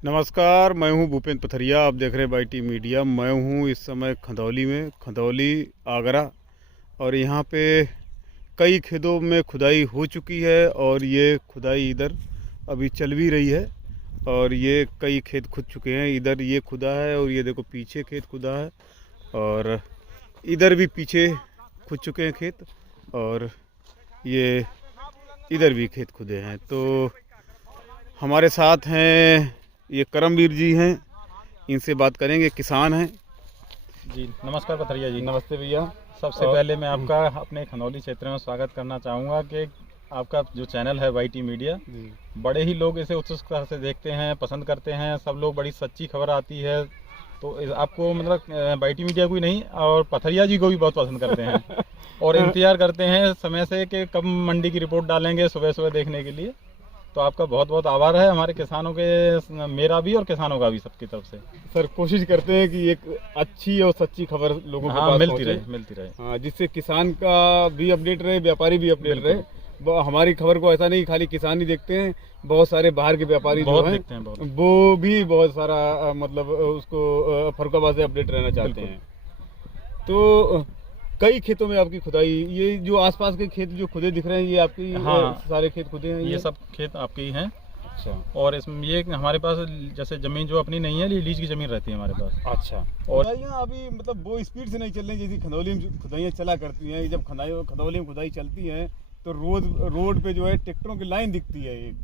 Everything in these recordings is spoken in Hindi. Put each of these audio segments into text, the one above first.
नमस्कार, मैं हूं भूपेंद्र पथरिया। आप देख रहे हैं बाईटी मीडिया। मैं हूं इस समय खंदौली में, खंदौली आगरा। और यहां पे कई खेतों में खुदाई हो चुकी है और ये खुदाई इधर अभी चल भी रही है। और ये कई खेत खुद चुके हैं। इधर ये खुदा है और ये देखो पीछे खेत खुदा है और इधर भी पीछे खुद चुके हैं खेत और ये इधर भी खेत खुदे हैं। तो हमारे साथ हैं ये करमवीर जी हैं, इनसे बात करेंगे, किसान हैं। जी नमस्कार पथरिया जी। नमस्ते भैया। सबसे पहले मैं आपका अपने खंदौली क्षेत्र में स्वागत करना चाहूँगा कि आपका जो चैनल है बाईटी मीडिया, बड़े ही लोग इसे उत्सुकता से देखते हैं, पसंद करते हैं। सब लोग बड़ी सच्ची खबर आती है तो आपको मतलब बाईटी मीडिया को ही नहीं और पथरिया जी को भी बहुत पसंद करते हैं और इंतज़ार करते हैं समय से कि कब मंडी की रिपोर्ट डालेंगे सुबह सुबह देखने के लिए। तो आपका बहुत बहुत आभार है हमारे किसानों के, मेरा भी और किसानों का भी, सबकी तरफ से। सर कोशिश करते हैं कि एक अच्छी और सच्ची खबर लोगों को पास मिलती रहे। हाँ, जिससे किसान का भी अपडेट रहे, व्यापारी भी अपडेट रहे। हमारी खबर को ऐसा नहीं खाली किसान ही देखते हैं, बहुत सारे बाहर के व्यापारी जो हैं वो भी बहुत सारा मतलब उसको फर्रुखाबाद से अपडेट रहना चाहते हैं। तो कई खेतों में आपकी खुदाई, ये जो आसपास के खेत जो खुदे दिख रहे हैं, ये आपकी? हाँ, सारे खेत खुदे हैं। ये सब खेत आपके ही हैं। अच्छा। और इसमें ये हमारे पास जैसे जमीन जो अपनी नहीं है, ये लीज की जमीन रहती है हमारे पास। अच्छा। और खुदाइयाँ अभी मतलब वो स्पीड से नहीं चल रही जैसी खंदौली में खुदाइयाँ चला करती हैं। जब खंदौली में खुदाई चलती है तो रोड पे जो है ट्रैक्टरों की लाइन दिखती है, एक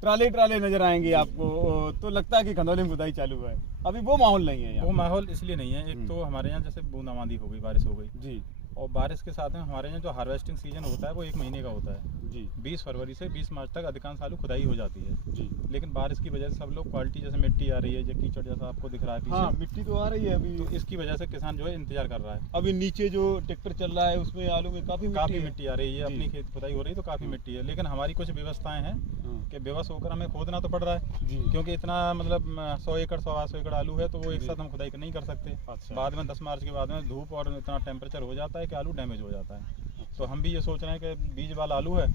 ट्राले नजर आएंगे आपको, तो लगता है कि खंदौली में खुदाई चालू है। अभी वो माहौल नहीं है यहाँ। वो माहौल इसलिए नहीं है, एक तो हमारे यहाँ जैसे बूंदाबांदी हो गई, बारिश हो गई जी, और बारिश के साथ में हमारे यहाँ जो हार्वेस्टिंग सीजन होता है वो 1 महीने का होता है जी। 20 फरवरी से 20 मार्च तक अधिकांश आलू खुदाई हो जाती है जी। लेकिन बारिश की वजह से सब लोग क्वालिटी, जैसे मिट्टी आ रही है, जो कीचड़ जैसा आपको दिख रहा है पीछे। हाँ, मिट्टी तो आ रही है अभी। तो इसकी वजह से किसान जो है इंतजार कर रहा है। अभी नीचे जो ट्रैक्टर चल रहा है उसमें आलू में काफी मिट्टी आ रही है। अपनी खेत खुदाई हो रही है तो काफी मिट्टी है, लेकिन हमारी कुछ व्यवस्थाएं हैं कि बेबस होकर हमें खोदना तो पड़ रहा है क्योंकि इतना मतलब 100 एकड़ 100 एकड़ आलू है तो वो एक साथ हम खुदाई नहीं कर सकते। अच्छा। बाद में 10 मार्च के बाद में धूप और इतना टेम्परेचर हो जाता है कि आलू डैमेज हो जाता है। तो हम भी ये सोच रहे हैं कि बीज वाला आलू है,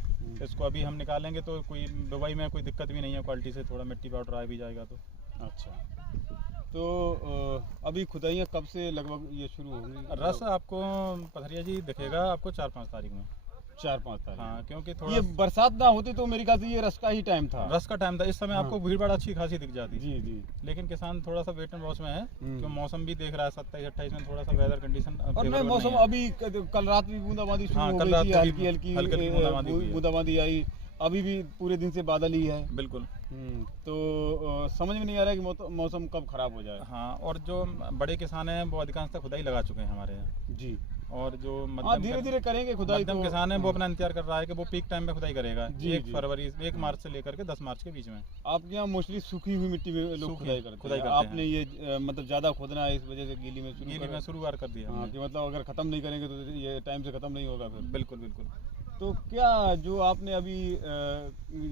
इसको अभी हम निकालेंगे तो कोई बुवाई में कोई दिक्कत भी नहीं है, क्वालिटी से थोड़ा मिट्टी पाउडर आ भी जाएगा तो। अच्छा। तो अभी खुदाइयाँ कब से लगभग ये शुरू होंगी? रस आपको पथरिया जी दिखेगा आपको 4-5 तारीख में। 4-5 तारीख। हाँ, क्योंकि थोड़ा ये बरसात ना होती तो मेरे ख्याल से ये रस का ही टाइम था। रस का टाइम था, इस समय आपको भीड़ भाड़ अच्छी खासी दिख जाती। जी जी। लेकिन किसान थोड़ा सा वेट एंड वॉच में है क्योंकि मौसम भी देख रहा है 27-28 में थोड़ा सा वेदर कंडीशन और नहीं, मौसम अभी कल रात भी बूंदाबांदी शुरू हो गई थी, हल्की हल्की बूंदाबांदी आई। अभी भी पूरे दिन से बादल ही है। बिल्कुल। तो समझ में नहीं आ रहा है कि मौसम कब खराब हो जाए। हाँ, और जो बड़े किसान हैं वो अधिकांशतः खुदाई लगा चुके हैं हमारे यहाँ जी। और जो धीरे धीरे करेंगे खुदाई, मध्यम किसान है वो अपना इंतजार कर रहा है कि वो पीक टाइम में खुदाई करेगा। जी, 1 फरवरी 1 मार्च से लेकर के 10 मार्च के बीच में। आपके यहाँ मोस्टली सूखी हुई मिट्टी में लोग खुदाई करते हैं। आपने ये मतलब ज्यादा खोदना है, इस वजह से गीली में शुरुआत कर दिया। हाँ, कि मतलब अगर खत्म नहीं करेंगे तो ये टाइम से खत्म नहीं होगा फिर। बिल्कुल बिल्कुल। तो क्या जो आपने अभी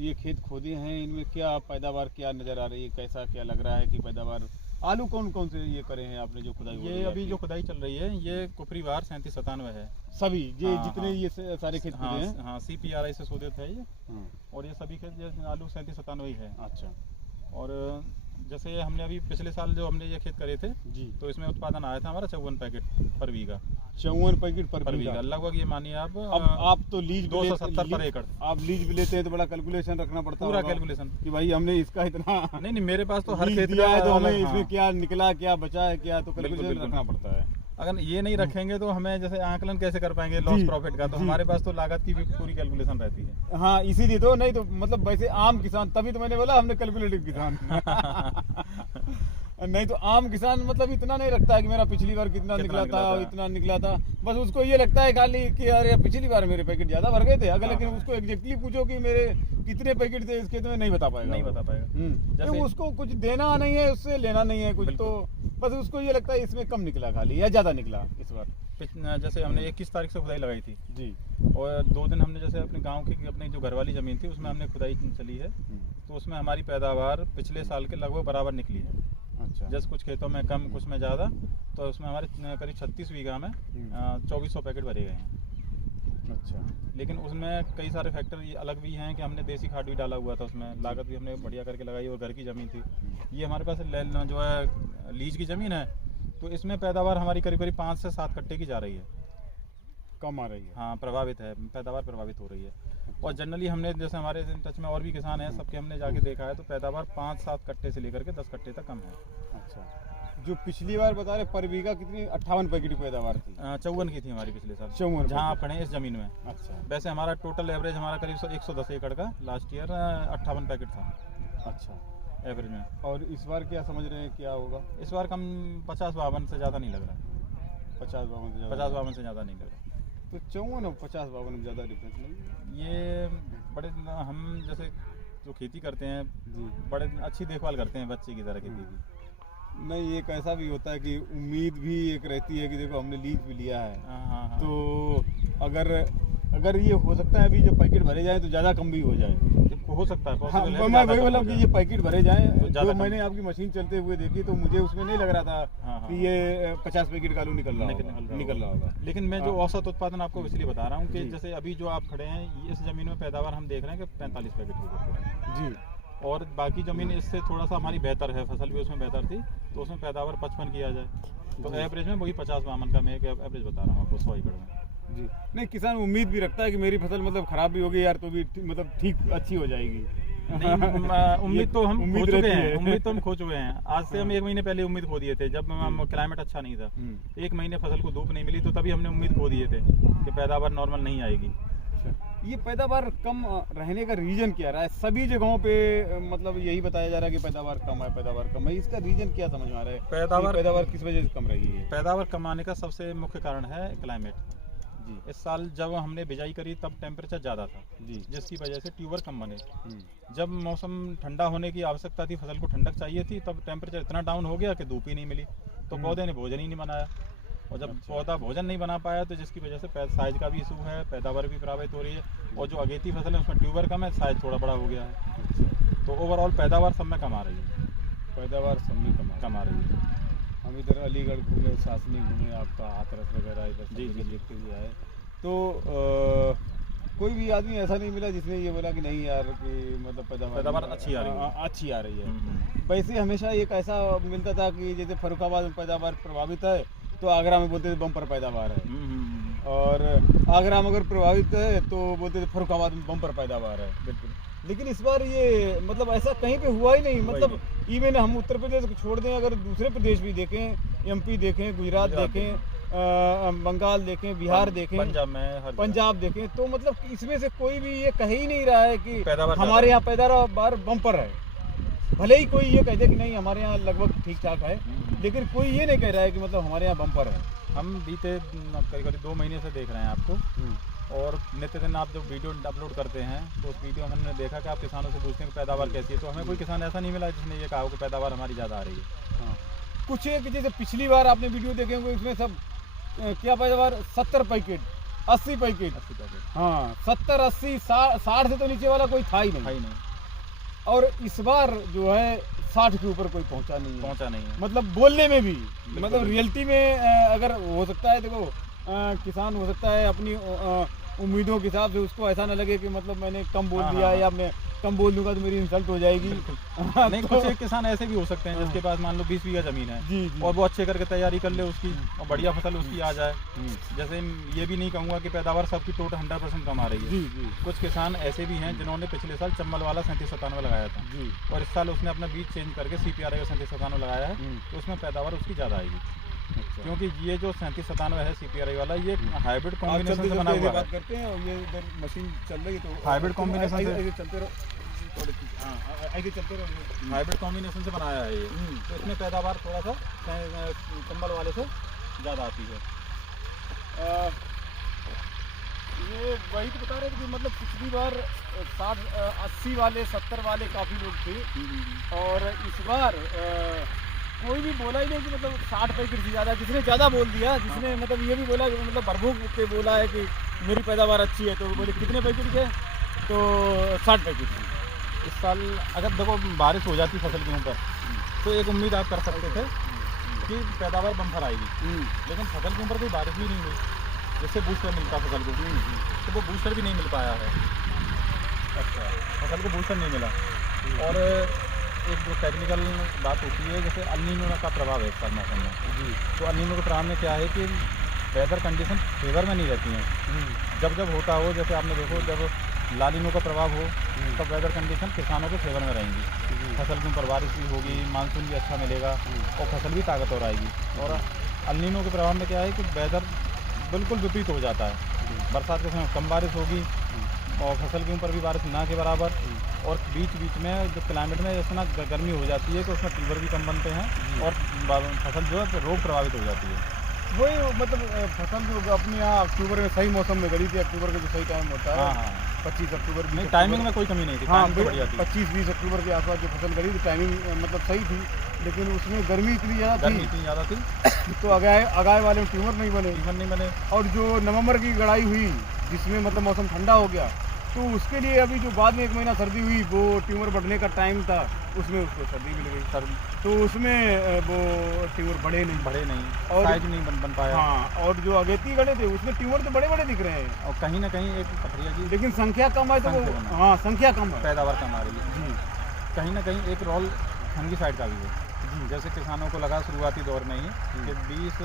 ये खेत खोदे हैं, इनमें क्या पैदावार क्या नज़र आ रही है, कैसा क्या लग रहा है कि पैदावार? आलू कौन कौन से ये करे हैं आपने जो खुदाई? ये अभी जो खुदाई चल रही है ये कुफरीवार 3797 है सभी। ये जितने ये सारे खेत खुदे हैं। हाँ, CPRI से शोधित है ये। और ये सभी खेत आलू 3797 है। अच्छा। और जैसे हमने अभी पिछले साल जो हमने ये खेत करे थे जी, तो इसमें उत्पादन आया था हमारा 54 पैकेट पर बीघा। 54 पैकेट पर बीघा लगभग, ये मानिए आप तो लीज 270 पर एकड़ आप लीज भी लेते हैं तो बड़ा कैलकुलेशन रखना पड़ता है, पूरा कैलकुलेशन कि भाई हमने इसका इतना नहीं मेरे पास तो हर खेत दिया है तो हमें इसमें क्या निकला, क्या बचा है, क्या, तो कैलकुलेशन रखना पड़ता है। अगर ये नहीं रखेंगे तो हमें जैसे आकलन कैसे कर पाएंगे लॉस प्रॉफिट का? तो हमारे पास तो लागत की भी पूरी कैलकुलेशन रहती है। हाँ, इसीलिए तो, नहीं तो मतलब वैसे आम किसान, तभी तो मैंने बोला हमने कैलकुलेटिव किसान नहीं तो आम किसान मतलब इतना नहीं रखता है कि मेरा पिछली बार कितना निकला था, इतना निकला था। बस उसको ये लगता है खाली कि अरे पिछली बार मेरे पैकेट ज्यादा भर गए थे। अगर लेकिन उसको एग्जैक्टली पूछो कि मेरे कितने पैकेट थे इस खेत में, नहीं बता पाएगा। जैसे उसको कुछ देना नहीं है, उससे लेना नहीं है कुछ, तो बस उसको ये लगता है इसमें कम निकला खाली या ज्यादा निकला इस बार। जैसे हमने 21 तारीख से खुदाई लगाई थी जी, और 2 दिन हमने जैसे अपने गांव की अपनी जो घर वाली ज़मीन थी उसमें हमने खुदाई चली है, तो उसमें हमारी पैदावार पिछले साल के लगभग बराबर निकली है। अच्छा। जैसे कुछ खेतों में कम कुछ में ज़्यादा, तो उसमें हमारे करीब 36 बीघा में 2400 पैकेट भरे गए हैं। अच्छा। लेकिन उसमें कई सारे फैक्टर ये अलग भी हैं कि हमने देसी खाद भी डाला हुआ था उसमें, लागत भी हमने बढ़िया करके लगाई और घर की ज़मीन थी। ये हमारे पास जो है लीज की ज़मीन है, तो इसमें पैदावार हमारी करीब करीब 5 से 7 कट्टे की जा रही है। कम आ रही है। हाँ, प्रभावित है, पैदावार प्रभावित हो रही है। और जनरली हमने जैसे हमारे टच में और भी किसान हैं, सबके हमने जाके देखा है तो पैदावार 5-7 कट्टे से लेकर के 10 कट्टे तक कम है। अच्छा, जो पिछली बार बता रहे पर बीघा कितनी 58 पैकेट की पैदावार थी? 54 की थी हमारी पिछले साल, 54 जहाँ आप खड़े हैं इस ज़मीन में। अच्छा। वैसे हमारा टोटल एवरेज हमारा करीब 110 एकड़ का लास्ट ईयर 58 पैकेट था। अच्छा, एवरेज में। और इस बार क्या समझ रहे हैं क्या होगा? इस बार कम 50-52 से ज़्यादा नहीं लग रहा। 50-52 से ज़्यादा? 50-52 से ज़्यादा नहीं लग रहा। तो 54 और 50-52 में ज़्यादा डिफरेंस नहीं? ये बड़े हम जैसे जो खेती करते हैं जी। बड़े अच्छी देखभाल करते हैं, बच्चे की तरह खेती की। नहीं, एक ऐसा भी होता है कि उम्मीद भी एक रहती है कि देखो हमने लीज भी लिया है, हाँ। तो अगर ये हो सकता है अभी जब पैकेट भरे जाए तो ज़्यादा कम भी हो जाए। हो सकता है, हाँ, possible है कि मैं ज़्यादा वही कम बोला हो कि जाए। ये पैकेट भरे जाएं, तो ज़्यादा जो कम। मैंने आपकी मशीन चलते हुए देखी तो मुझे उसमें नहीं लग रहा था हाँ। कि ये 50 पैकेट का आलू निकल रहा होगा। लेकिन मैं जो हाँ। औसत उत्पादन आपको इसलिए बता रहा हूँ कि जी। जैसे अभी जो आप खड़े हैं इस ज़मीन में पैदावार हम देख रहे हैं कि 45 पैकेट की करके है। जी। और बाकी ज़मीन इससे थोड़ा सा हमारी बेहतर है, फसल भी उसमें बेहतर थी, तो उसमें पैदावार 55 की आ जाए, तो जी। एवरेज में वही 50-52 का मैं एक एवरेज बता रहा हूँ आपको 100 एकड़ में। जी। नहीं, किसान उम्मीद भी रखता है कि मेरी फसल मतलब खराब भी होगी यार तो भी मतलब ठीक अच्छी हो जाएगी। नहीं, उम्मीद तो हम खो चुके हैं, है। उम्मीद तो हम खो चुके हैं। आज से हम 1 महीने पहले उम्मीद खो दिए थे, जब क्लाइमेट अच्छा नहीं था। 1 महीने फसल को धूप नहीं मिली तो तभी हमने उम्मीद खो दिए थे कि पैदावार नॉर्मल नहीं आएगी। ये पैदावार कम रहने का रीजन क्या रहा है? सभी जगहों पे मतलब यही बताया जा रहा है कि पैदावार कम है, इसका रीजन क्या समझ में आ रहा है? पैदावार किस वजह से कम रही है? पैदावार कम आने का सबसे मुख्य कारण है क्लाइमेट। जी। इस साल जब हमने बिजाई करी तब टेम्परेचर ज़्यादा था, जी। जिसकी वजह से ट्यूबर कम बने। जब मौसम ठंडा होने की आवश्यकता थी, फसल को ठंडक चाहिए थी, तब टेम्परेचर इतना डाउन हो गया कि धूप ही नहीं मिली, तो पौधे ने भोजन ही नहीं बनाया। और जब पौधा भोजन नहीं बना पाया तो जिसकी वजह से साइज का भी इशू है, पैदावार भी प्रभावित हो रही है, और जो अगेती फसल है उसमें ट्यूबर कम है, साइज थोड़ा बड़ा हो गया है, तो ओवरऑल पैदावार सब में कम आ रही है। पैदावार सब में कम आ रही है। हम इधर अलीगढ़ घूमे, सासनी घूमे, आपका हाथरस वगैरह इधर जी, जी। देखते हुए आए, तो कोई भी आदमी ऐसा नहीं मिला जिसने ये बोला कि नहीं यार कि मतलब पैदावार अच्छी आ रही है। अच्छी आ रही है। वैसे हमेशा एक ऐसा मिलता था कि जैसे फर्रुखाबाद में पैदावार प्रभावित है तो आगरा में बोलते थे बम्पर पैदावार है, और आगरा में अगर प्रभावित है तो बोलते थे फर्रुखाबाद में बम्पर पैदावार है। बिल्कुल। लेकिन इस बार ये मतलब ऐसा कहीं पे हुआ ही नहीं। मतलब इवन हम उत्तर प्रदेश को छोड़ दें, अगर दूसरे प्रदेश भी देखें, एमपी देखें, गुजरात देखें, बंगाल देखें, बिहार देखें, पंजाब देखें, तो मतलब इसमें से कोई भी ये कह ही नहीं रहा है कि हमारे यहाँ पैदावार बम्पर है। भले ही कोई ये कह दे कि नहीं हमारे यहाँ लगभग ठीक ठाक है, लेकिन कोई ये नहीं कह रहा है कि मतलब हमारे यहाँ बम्पर है। हम बीते करीब 2 महीने से देख रहे हैं आपको, और नित्य दिन आप जब वीडियो अपलोड करते हैं तो उस वीडियो में हमने देखा कि आप किसानों से पूछते हैं कि पैदावार कैसी है, तो हमें कोई किसान ऐसा नहीं मिला जिसने ये कहा हो कि पैदावार हमारी ज़्यादा आ रही है। हाँ। कुछ एक जैसे पिछली बार आपने वीडियो देखे होंगे, इसमें सब क्या पैदावार 70 पैकेट 80 पैकेट, हाँ 70 80 60 से तो नीचे वाला कोई था ही नहीं। और इस बार जो है 60 के ऊपर कोई पहुंचा नहीं है। मतलब बोलने में भी, मतलब रियलिटी में अगर हो सकता है, देखो किसान हो सकता है अपनी उम्मीदों के हिसाब से उसको ऐसा ना लगे कि मतलब मैंने कम बोल दिया या मैं कम बोल दूंगा तो मेरी इंसल्ट हो जाएगी। नहीं, कुछ एक किसान ऐसे भी हो सकते हैं जिसके पास मान लो 20 बीघा जमीन है, जी। और वो अच्छे करके तैयारी कर ले उसकी, और बढ़िया फसल उसकी आ जाए। जैसे ये भी नहीं कहूँगा कि पैदावार सबकी टोटल 100% कम आ रही है। जी। कुछ किसान ऐसे भी हैं जिन्होंने पिछले साल चंबल वाला 3797 लगाया था, और इस साल उसने अपना बीज चेंज करके CPRI 3797 लगाया है, तो उसमें पैदावार उसकी ज़्यादा आएगी। अच्छा। क्योंकि ये जो 3797 है CPRI वाला, ये हाइब्रिड कॉम्बिनेशन से बना हुआ है। बात करते हैं, और ये इधर मशीन चल रही है तो हाइब्रिड कॉम्बिनेशन से चलते रहो, ऐसे चलते रहो। हाइब्रिड कॉम्बिनेशन से बनाया है ये, तो इसमें पैदावार थोड़ा सा चंबल वाले से ज़्यादा आती है। ये वही तो बता रहे थे कि मतलब पिछली बार 60 80 वाले 70 वाले काफ़ी लोग थे, और इस बार कोई भी बोला ही नहीं कि मतलब 60 पैकेट से ज़्यादा। जिसने ज़्यादा बोल दिया, जिसने मतलब ये भी बोला कि मतलब भरभूक के बोला है कि मेरी पैदावार अच्छी है, तो बोले कितने पैकेट के, तो 60 पैकेट की। इस साल अगर देखो बारिश हो जाती फसल के ऊपर तो एक उम्मीद आप कर सकते थे कि पैदावार बम्पर आएगी, लेकिन फसल के ऊपर कोई बारिश भी नहीं हुई, जिससे बूस्टर मिलता फसल को, तो वो बूस्टर भी नहीं मिल पाया है। अच्छा। फसल को बूस्टर नहीं मिला। और एक जो टेक्निकल बात होती है, जैसे अल नीनो का प्रभाव है इस साल मौसम में जी। तो अल नीनो के प्रभाव में क्या है कि वेदर कंडीशन फेवर में नहीं रहती हैं। जब जब होता हो, जैसे आपने देखो जब लालिनो का प्रभाव हो तब वेदर कंडीशन किसानों के फेवर में रहेंगी, फसल के ऊपर बारिश भी होगी, मानसून भी अच्छा मिलेगा और फसल भी ताकतवर आएगी। और अल नीनो के प्रभाव में क्या है कि वेदर बिल्कुल विपरीत हो जाता है। बरसात के समय कम बारिश होगी और फसल के ऊपर भी बारिश ना के बराबर, और बीच बीच में जो क्लाइमेट में इतना गर्मी हो जाती है कि उसमें फीवर भी कम बनते हैं और फसल जो है रोग प्रभावित हो जाती है। वही मतलब फसल जो अपने यहाँ अक्टूबर में सही मौसम में गई थी, अक्टूबर का जो सही टाइम होता है, हाँ 25 अक्टूबर नहीं, टाइमिंग में कोई कमी नहीं थी, हाँ, टाइमिंग तो बढ़िया थी। 25-20 अक्टूबर के आसपास जो फसल गई थी टाइमिंग मतलब सही थी, लेकिन उसमें गर्मी इतनी ज़्यादा थी तो अगाए वाले में ट्यूमर नहीं बने। और जो नवंबर की गड़ाई हुई जिसमें मतलब मौसम ठंडा हो गया, तो उसके लिए अभी जो बाद में 1 महीना सर्दी हुई, वो ट्यूमर बढ़ने का टाइम था, उसमें उसको सर्दी मिल गई, तो उसमें वो ट्यूमर बढ़े नहीं और साइज नहीं बन पाया। हाँ, और जो अगेती गड़े थे उसमें ट्यूमर तो बड़े दिख रहे हैं और कहीं ना कहीं एक पथरिया जी, लेकिन संख्या कम है, तो हाँ संख्या कम है, पैदावार कम आ रही है जी। कहीं ना कहीं एक रोल फंगीसाइड का भी है जी। जैसे किसानों को लगा शुरुआती दौर में ही कि 20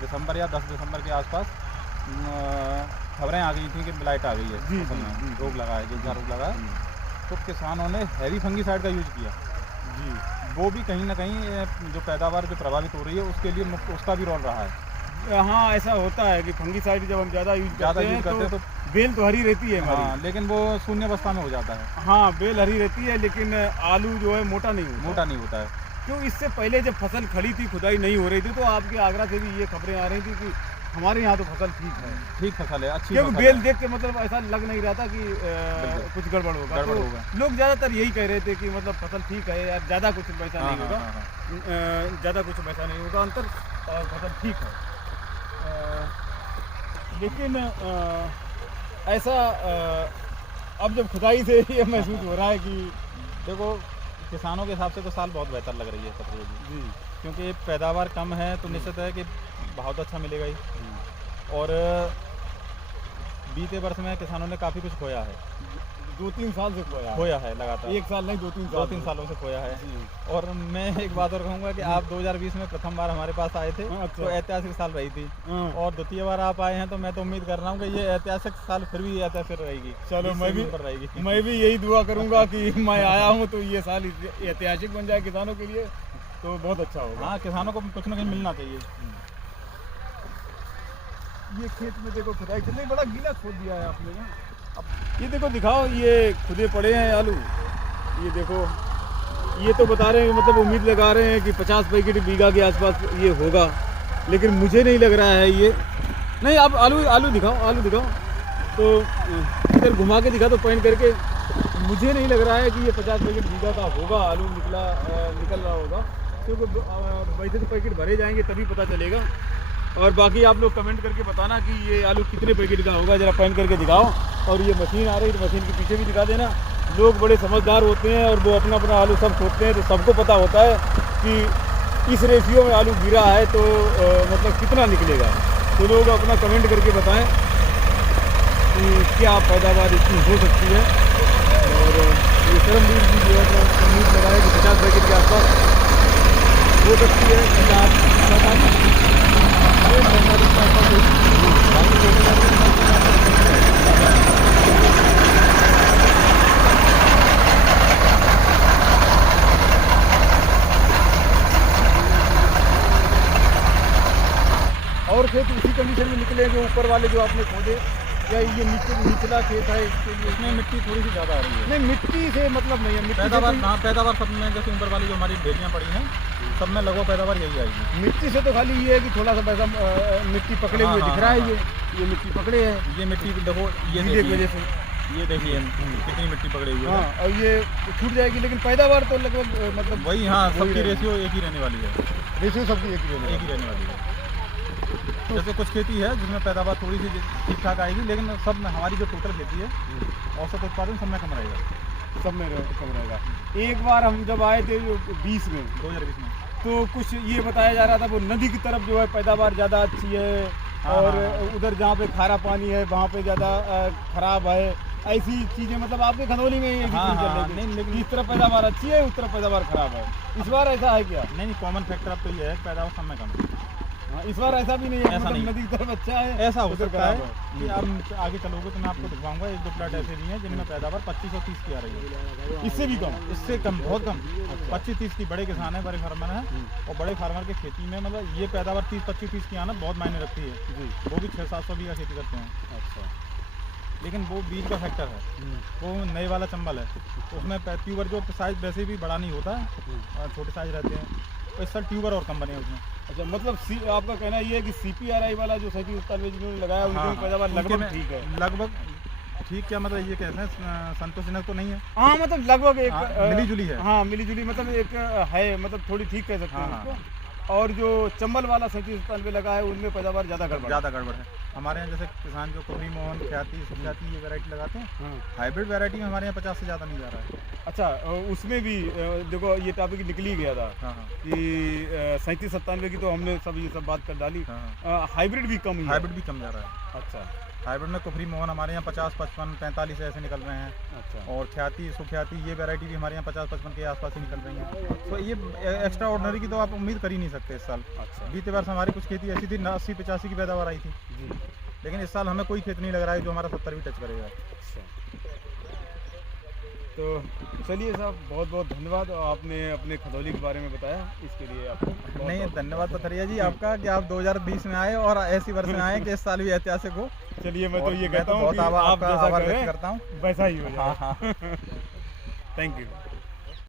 दिसंबर या 10 दिसंबर के आसपास खबरें आ गई थी कि ब्लाइट आ गई है फसल में, रोग लगा है, झुलसा रोग लगा है, तो किसानों ने हैवी फंगीसाइड का यूज किया जी। वो भी कहीं ना कहीं जो पैदावार जो प्रभावित हो रही है उसके लिए उसका भी रोल रहा है। हाँ, ऐसा होता है कि फंगीसाइड जब हम ज़्यादा यूज करते हैं तो बेल तो हरी रहती है हमारी, हाँ, लेकिन वो शून्य अवस्था में हो जाता है। हाँ, बेल हरी रहती है, लेकिन आलू जो है मोटा नहीं होता है। क्यों? इससे पहले जब फसल खड़ी थी, खुदाई नहीं हो रही थी, तो आपके आगरा से भी ये खबरें आ रही थी कि हमारे यहाँ तो फसल ठीक फसल है, अच्छी क्योंकि बेल देख के मतलब ऐसा लग नहीं रहा था कि कुछ गड़बड़ होगा। लोग ज़्यादातर यही कह रहे थे कि मतलब फसल ठीक है यार, ज़्यादा कुछ वैसा नहीं होगा, ज़्यादा कुछ वैसा नहीं होगा अंतर, और फसल ठीक है। लेकिन ऐसा अब जब खुदाई से ये महसूस हो रहा है कि देखो किसानों के हिसाब से तो साल बहुत बेहतर लग रही है पथरिया जी, क्योंकि पैदावार कम है तो निश्चित है कि भाव तो अच्छा मिलेगा ही, और बीते वर्ष में किसानों ने काफ़ी कुछ खोया है, 2-3 साल से खोया है लगातार, 1 साल नहीं 2-3 सालों से खोया है। और मैं एक बात और कहूँगा कि आप 2020 में प्रथम बार हमारे पास आए थे, तो ऐतिहासिक साल रही थी, और द्वितीय बार आप आए हैं, तो मैं तो उम्मीद कर रहा हूँ कि ये ऐतिहासिक साल फिर भी ऐतिहासिक रहेगी। चलो मैं भी यही दुआ करूँगा कि मैं आया हूँ तो ये साल ऐतिहासिक बन जाए किसानों के लिए, तो बहुत अच्छा होगा। हाँ, किसानों को कुछ ना कुछ मिलना चाहिए। ये खेत में देखो खुदाई चल रही, बड़ा गीला खोद दिया है आपने ना। अब ये देखो, दिखाओ, ये खुदे पड़े हैं आलू, ये देखो, ये तो बता रहे हैं मतलब उम्मीद लगा रहे हैं कि 50 पैकेट बीघा के आसपास ये होगा, लेकिन मुझे नहीं लग रहा है ये। नहीं, आप आलू दिखाओ तो इधर घुमा के दिखा, तो पॉइंट करके, मुझे नहीं लग रहा है कि ये 50 पैकेट बीघा का होगा, आलू निकल रहा होगा, क्योंकि वैसे तो पैकेट भरे जाएंगे तभी पता चलेगा। और बाकी आप लोग कमेंट करके बताना कि ये आलू कितने पैकेट का होगा, ज़रा पॉइंट करके दिखाओ। और ये मशीन आ रही है तो मशीन के पीछे भी दिखा देना। लोग बड़े समझदार होते हैं और वो अपना आलू सब सोचते हैं, तो सबको पता होता है कि इस रेशियो में आलू गिरा है तो मतलब कितना निकलेगा। तो लोग अपना कमेंट करके बताएं कि क्या पैदावार इसकी हो सकती है। और ये सरमवीर भी जो है तो उम्मीद लगाए कि 50 पैकेट के आसपास हो सकती है, 45 और खेत उसी कंडीशन में निकले जो ऊपर वाले जो आपने खोदे, या ये निचला खेत है इसके लिए इसमें मिट्टी थोड़ी सी ज़्यादा आ रही है। नहीं, मिट्टी से मतलब नहीं है, पैदावार सब में जैसे ऊपर वाली जो हमारी ढेरियाँ पड़ी हैं सब में लगभग पैदावार यही आएगी। मिट्टी से तो खाली ये है कि थोड़ा सा पैसा मिट्टी पकड़े हुए दिख रहा है। ये मिट्टी पकड़े है, ये मिट्टी देखो, ये वजह से ये देखिए कितनी मिट्टी पकड़ी हुई है। हाँ, और ये छूट जाएगी, लेकिन पैदावार तो लगभग मतलब वही, हाँ, सबकी रेशियो एक ही रहने वाली है, रेशियो सबकी एक ही रहने वाली है। जैसे कुछ खेती है जिसमें पैदावार थोड़ी सी ठीक ठाक आएगी, लेकिन सब में हमारी जो टोटल खेती है औसत उत्पादन सब में कम रहेगा, सब में कम रहेगा। एक बार हम जब आए थे 2020 में, तो कुछ ये बताया जा रहा था वो नदी की तरफ जो है पैदावार ज़्यादा अच्छी है, और उधर जहाँ पे खारा पानी है वहाँ पे ज़्यादा खराब है, ऐसी चीज़ें मतलब आपके खंदौली में ये नहीं, लेकिन इस तरफ पैदावार अच्छी है, उस तरफ पैदावार खराब है। इस बार ऐसा है क्या? नहीं, कॉमन फैक्टर अब तो ये है पैदावार सब में कम है। इस बार ऐसा भी नहीं है, ऐसा मतलब नहीं। नदी की तरफ अच्छा है, ऐसा हो उधर सकता है खराब कि आप आगे चलोगे तो मैं आपको दिखवाऊंगा 1-2 प्लाट ऐसे भी हैं जिनमें पैदावार 25 और 30 की आ रही है। इससे भी कम? इससे कम, बहुत कम। 25-30 की बड़े किसान है, बड़े फार्मर हैं, और बड़े फार्मर की खेती में मतलब ये पैदावार 25-30 की आना बहुत मायने रखती है जी। वो भी 600-700 बीघा खेती करते हैं। अच्छा, लेकिन वो बीज का फैक्टर है, वो नए वाला चंबल है, उसमें ट्यूबर जो साइज वैसे भी बड़ा नहीं होता है और छोटे साइज रहते हैं, तो इस साल ट्यूबर और कम बने हैं उसमें। अच्छा, मतलब आपका कहना ये है कि CPRI वाला जो 37 जिन्होंने लगाया उनकी पैदावार लगभग ठीक है? लगभग ठीक, क्या मतलब ये कहते हैं संतोषजनक तो नहीं है। हाँ, मतलब लगभग एक मिली जुली है। हाँ, मिली जुली मतलब एक है, मतलब थोड़ी ठीक कह सकते हैं उसको। और जो चंबल वाला 37 लगा है उनमें पैदावार ज़्यादा गड़बड़ है। हमारे यहाँ जैसे किसान जो कुबरी मोहन, ख्याति, सुख्याति ये वैरायटी लगाते हैं, हाइब्रिड वैरायटी में हमारे यहाँ 50 से ज़्यादा नहीं जा रहा है। अच्छा, उसमें भी देखो ये टॉपिक निकल ही गया था कि 37-97 की तो हमने सब ये सब बात कर डाली, हाइब्रिड भी कम ही है। हाइब्रिड भी कम जा रहा है। अच्छा, हाइब्रिड में कुफरी मोहन हमारे यहाँ 50, 55, 45 ऐसे निकल रहे हैं। अच्छा, और ख्याति, सुख्याति ये वैरायटी भी हमारे यहाँ 50, 55 के आसपास ही निकल रही हैं। तो ये एक्स्ट्रा ऑर्डिनरी की तो आप उम्मीद कर ही नहीं सकते इस साल। अच्छा, बीते वर्ष हमारी कुछ खेती ऐसी थी 80-85 की पैदावार आई थी जी। लेकिन इस साल हमें कोई खेत नहीं लग रहा है जो हमारा 70 भी टच करेगा। अच्छा, तो चलिए साहब, बहुत बहुत धन्यवाद, आपने अपने खंदौली के बारे में बताया, इसके लिए आपको नहीं, धन्यवाद पथरिया जी आपका कि आप 2020 में आए और ऐसी वर्ष में आए कि इस साल भी ऐतिहासिक हो। चलिए, मैं तो ये कहता हूँ बहुत कि आप आभार जैसा व्यक्त करें करता हूँ, वैसा ही हो जाए। हाँ। Thank you.